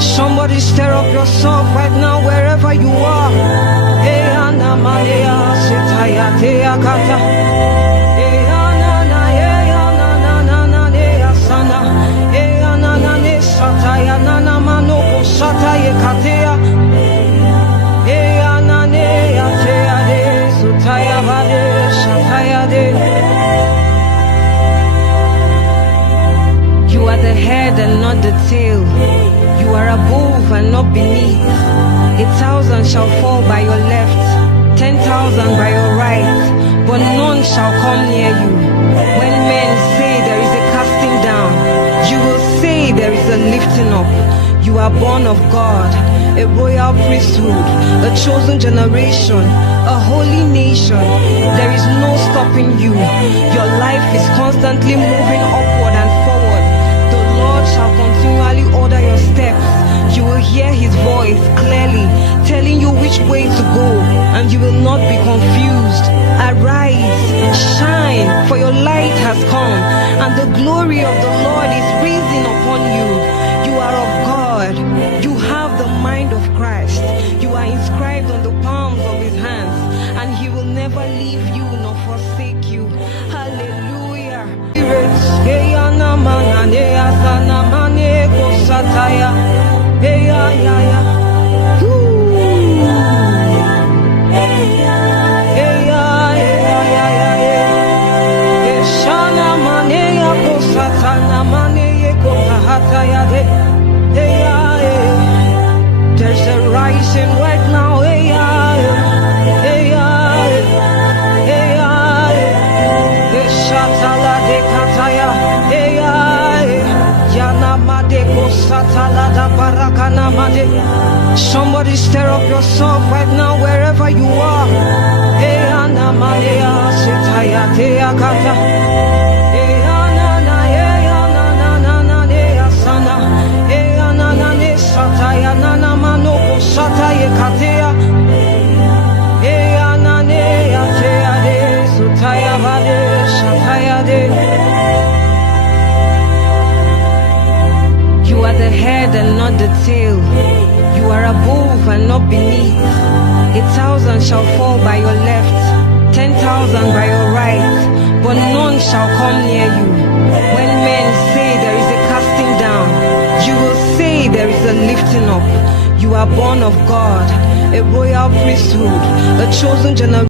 Somebody stir up yourself right now wherever you are. You are the head and not the tail. You are above and not beneath. 1,000 shall fall by your left, 10,000 by your right, but none shall come near you. When men say there is a casting down, you will say there is a lifting up. You are born of God, a royal priesthood, a chosen generation, a holy nation. There is no stopping you. Your life is constantly moving upward and forward. The Lord shall continually order your steps. You will hear his voice clearly, telling you which way to go, and you will not be confused. Arise, shine, for your light has come, and the glory of the Lord is rising upon you. You are of God. You have the mind of Christ. You are inscribed on the palms of his hands, and he will never leave you nor forsake you. Hallelujah. There's a rising right now. Somebody stir up yourself right now wherever you are. You are the head and not the tail. You are above and not beneath. 1,000 shall fall by your left, 10,000 by your right, but none shall come near you. When men say there is a casting down, you will say there is a lifting up. You are born of God, a royal priesthood, a chosen generation.